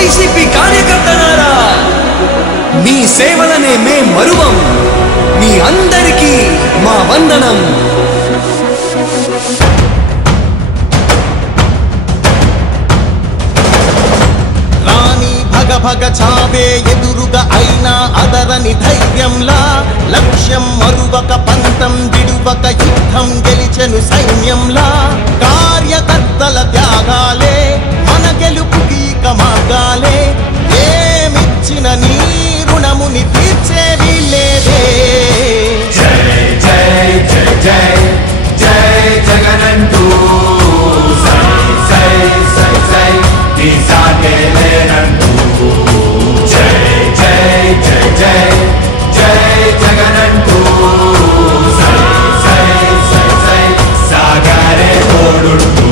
YCP కార్యకర్తలారా, మీ సేవలనే మే మరువం. మీ అందరికీ మా వందనం. రాణి భగ భగ చావే ఎదురుగా అయినా అదరని ధైర్యంలా, లక్ష్యం మరువక పంతం విడువక యుద్ధం గెలిచెను సైన్యంలా. కార్యకర్తల త్యాగాలే మన గెలుపుకి మార్గాలే. ఏమిచ్చిన నీ రుణముని తీర్చేది లేదే. జై జై జై జై జై జగనంటూ సై సై సై సై తీసాగేలేనంటూ. జై జై జై జై జై జగనంటూ సై సై సై సై సాగరే తోడుంటూ.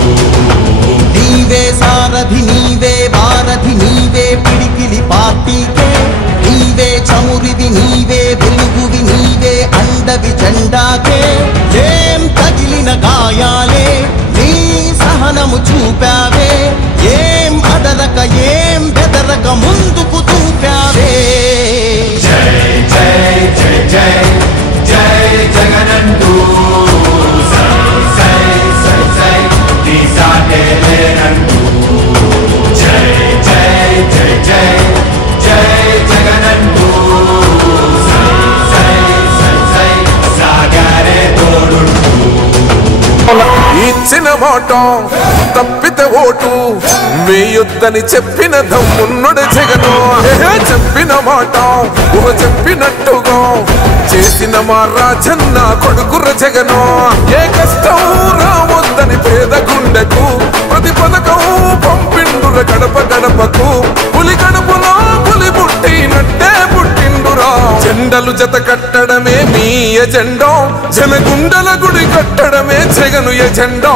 నీవే సారథి నీవే వారధి నీవే పిడికిలి పార్టీకే. నీవే చమురివి నీవే వెలుగువి నీవే అండవి జెండాకే. ఏం తగిలిన గాయాలే నీ సహనము చూపావే. ఏం అదరక ఏం బెదరక ముందుకు చూపావే. జై జై జై జై జై జగనంటూ సై సై సై సై తీసాగేలేనంటూ. జై జై జై జై జై జగనంటూ సై సై సై సై సాగరే తోడుంటూ. ఇచ్చిన మాట తప్పితే ఓటు వేయొద్దని చెప్పిన దమ్మున్నడు జగను. చెప్పిన మాట చెప్పినట్టుగా చేసిన మా రాజన్న కొడుకుర జగను. ఏ కష్టం రావద్దని పేద గుండెకు ప్రతి పథకం పంపిండుర గడప గడపకు. పులి గడపలో పులి పుట్టినట్టే పుట్టిండురా. జెండలు జత కట్టడమే మీ ఎజెండా, జనగుండల గుడి కట్టడమే జగను ఎజెండా.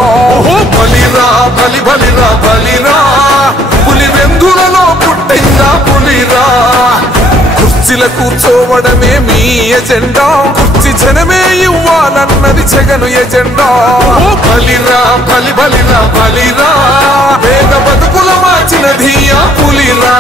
బలిరా బలి బలిరా బలిరా, పులి వెందులలో పుట్టిందా పులిరా. కుర్చీల కూర్చోవడమే మీ ఎజెండా, కుర్చీ జనమే ఇవ్వాలన్నది జగను ఎజెండా. బలిరా బలి బలిరా బలిరా, పేద బతుకుల మార్చినది ఆ పులిరా.